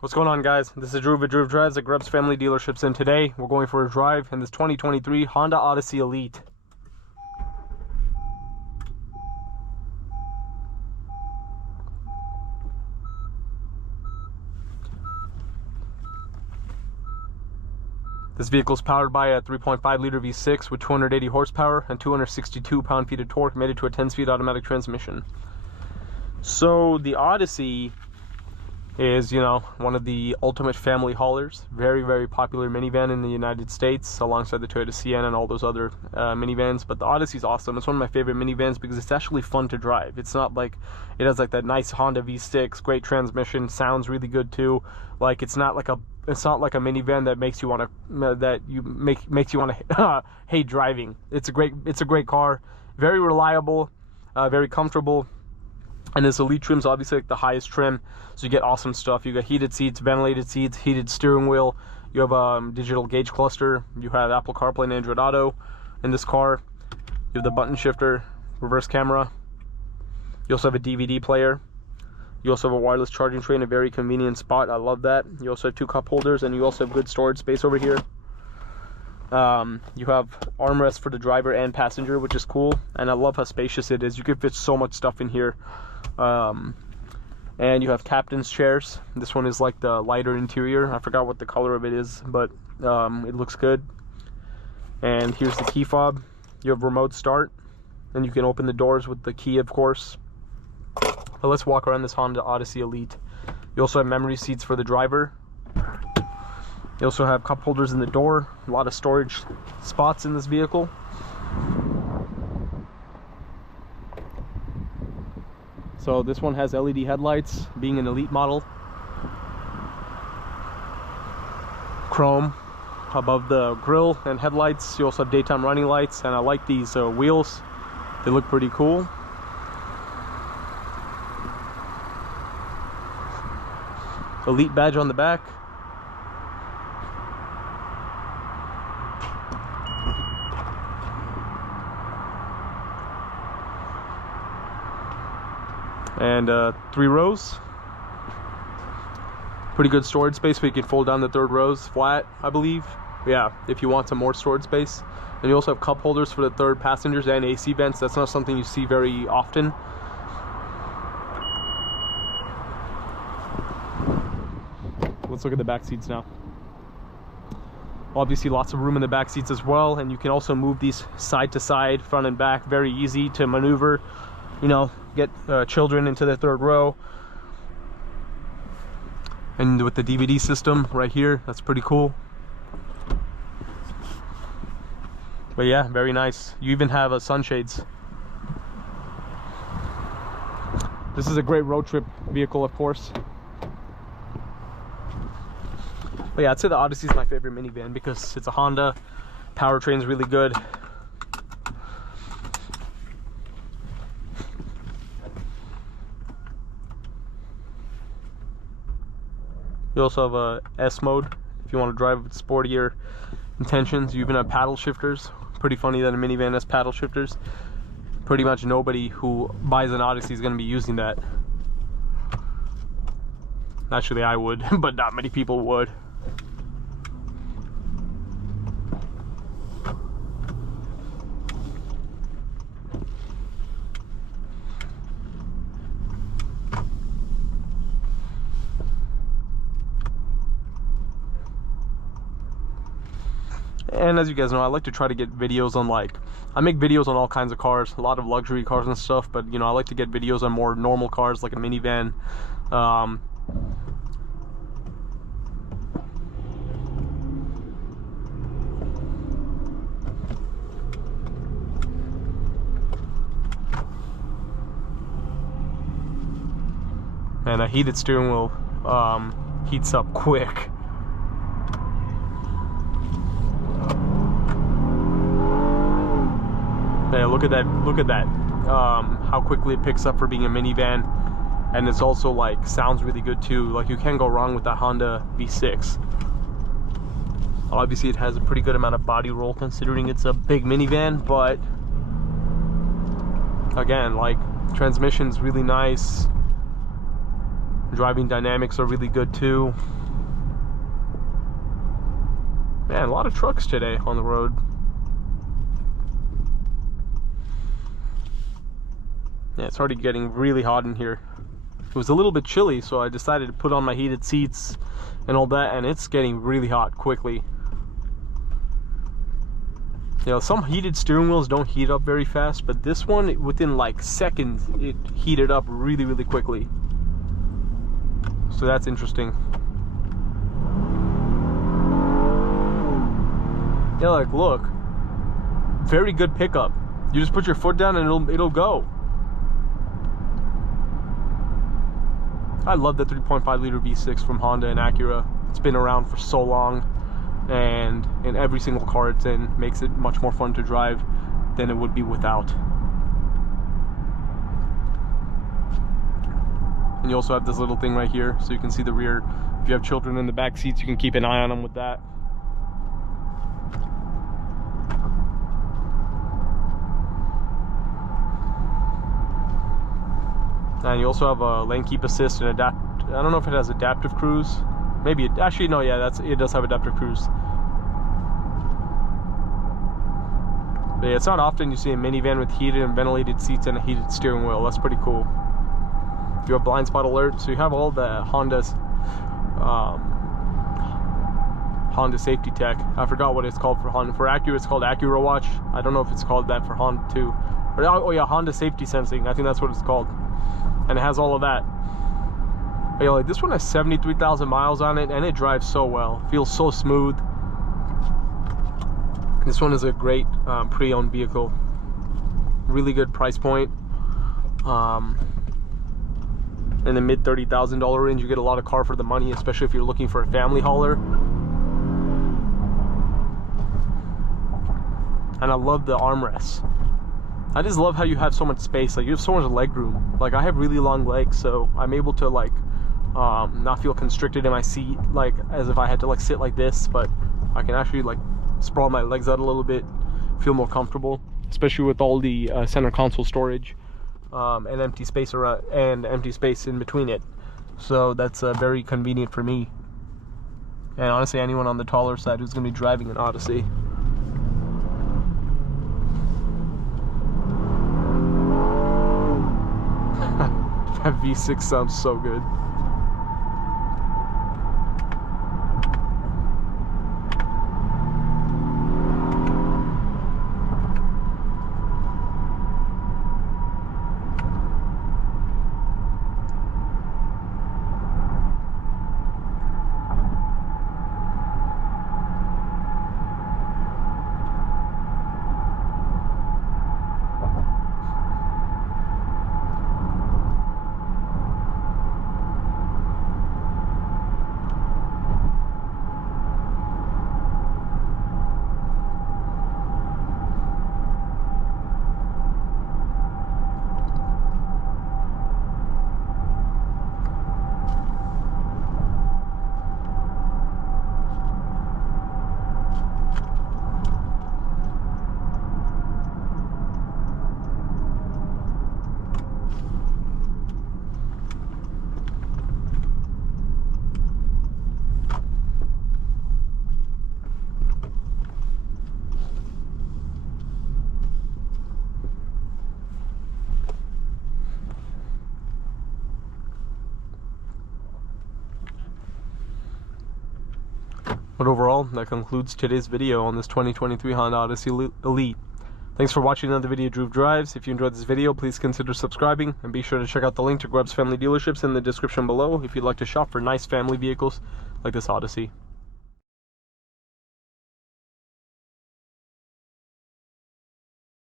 What's going on, guys? This is Drew with Drew Drives at Grubbs Family Dealerships, and today we're going for a drive in this 2023 Honda Odyssey Elite. This vehicle is powered by a 3.5 liter V6 with 280 horsepower and 262 pound-feet of torque, mated to a 10-speed automatic transmission. So the Odyssey is, one of the ultimate family haulers. Very, very popular minivan in the United States, alongside the Toyota Sienna and all those other minivans. But the Odyssey is awesome. It's one of my favorite minivans because it's actually fun to drive. It's not like, it has like that nice Honda V6, great transmission, sounds really good too. Like, it's not like a minivan that makes you want to makes you want to hate driving. It's a great car, very reliable, very comfortable. And this Elite trim's obviously like the highest trim, so you get awesome stuff. You got heated seats, ventilated seats, heated steering wheel. You have a digital gauge cluster. You have Apple CarPlay and Android Auto in this car. You have the button shifter, reverse camera. You also have a DVD player. You also have a wireless charging tray in a very convenient spot. I love that. You also have 2 cup holders, and you also have good storage space over here. You have armrests for the driver and passenger, which is cool, and I love how spacious it is. You can fit so much stuff in here. And you have captain's chairs. This one is like the lighter interior. I forgot what the color of it is, but it looks good. And here's the key fob. You have remote start, and you can open the doors with the key, of course. But let's walk around this Honda Odyssey Elite. You also have memory seats for the driver. You also have cup holders in the door. A lot of storage spots in this vehicle. So this one has LED headlights, being an Elite model. Chrome above the grille and headlights. You also have daytime running lights, and I like these wheels. They look pretty cool. Elite badge on the back. And 3 rows. Pretty good storage space, where you can fold down the 3rd rows flat, I believe. Yeah, if you want some more storage space. And you also have cup holders for the 3rd passengers and AC vents. That's not something you see very often. Let's look at the back seats now. Obviously lots of room in the back seats as well, and you can also move these side to side, front and back. Very easy to maneuver. Get children into the 3rd row. And with the DVD system right here, that's pretty cool. But yeah, very nice. You even have sunshades. This is a great road trip vehicle, of course. But yeah, I'd say the Odyssey is my favorite minivan because it's a Honda. Powertrain's really good. You also have a S mode if you want to drive with sportier intentions. You even have paddle shifters. Pretty funny that a minivan has paddle shifters. Pretty much nobody who buys an Odyssey is going to be using that. Actually, I would, but not many people would. And as you guys know, I like to try to get videos on, I make videos on all kinds of cars, a lot of luxury cars and stuff, but I like to get videos on more normal cars like a minivan. And a heated steering wheel heats up quick. Yeah, look at that, how quickly it picks up for being a minivan. And it's also sounds really good too. You can't go wrong with the Honda V6. Obviously it has a pretty good amount of body roll considering it's a big minivan, but again, transmission's really nice. Driving dynamics are really good too. Man, a lot of trucks today on the road. Yeah, it's already getting really hot in here. It was a little bit chilly, so I decided to put on my heated seats and all that, and it's getting really hot quickly. You know, some heated steering wheels don't heat up very fast, but this one, within like seconds, it heated up really, really quickly. So that's interesting. Yeah, like look, very good pickup. You just put your foot down and it'll go. I love the 3.5 liter V6 from Honda and Acura. It's been around for so long, and in every single car it's in, makes it much more fun to drive than it would be without. And you also have this little thing right here, so you can see the rear. If you have children in the back seats, you can keep an eye on them with that. And you also have a lane keep assist and I don't know if it has adaptive cruise. Maybe it, actually no, yeah, it does have adaptive cruise. But yeah, it's not often you see a minivan with heated and ventilated seats and a heated steering wheel. That's pretty cool. You have blind spot alert, so you have all the Honda safety tech. I forgot what it's called for Honda. For Acura, it's called Acura Watch. I don't know if it's called that for Honda too. Or, oh yeah, Honda safety sensing. I think that's what it's called. And it has all of that. But, yeah, like this one has 73,000 miles on it, and it drives so well. Feels so smooth. This one is a great pre-owned vehicle. Really good price point. In the mid $30,000 range, you get a lot of car for the money, especially if you're looking for a family hauler. And I love the armrests. I just love how you have so much space. Like, you have so much leg room. Like, I have really long legs, so I'm able to like not feel constricted in my seat, like as if I had to like sit like this, but I can actually like sprawl my legs out a little bit, feel more comfortable, especially with all the center console storage and empty space around and empty space in between it. So that's very convenient for me, and honestly anyone on the taller side who's going to be driving an Odyssey. That V6 sounds so good. But overall, that concludes today's video on this 2023 Honda Odyssey Elite. Thanks for watching another video of Drew Drives. If you enjoyed this video, please consider subscribing, and be sure to check out the link to Grubb's Family Dealerships in the description below if you'd like to shop for nice family vehicles like this Odyssey.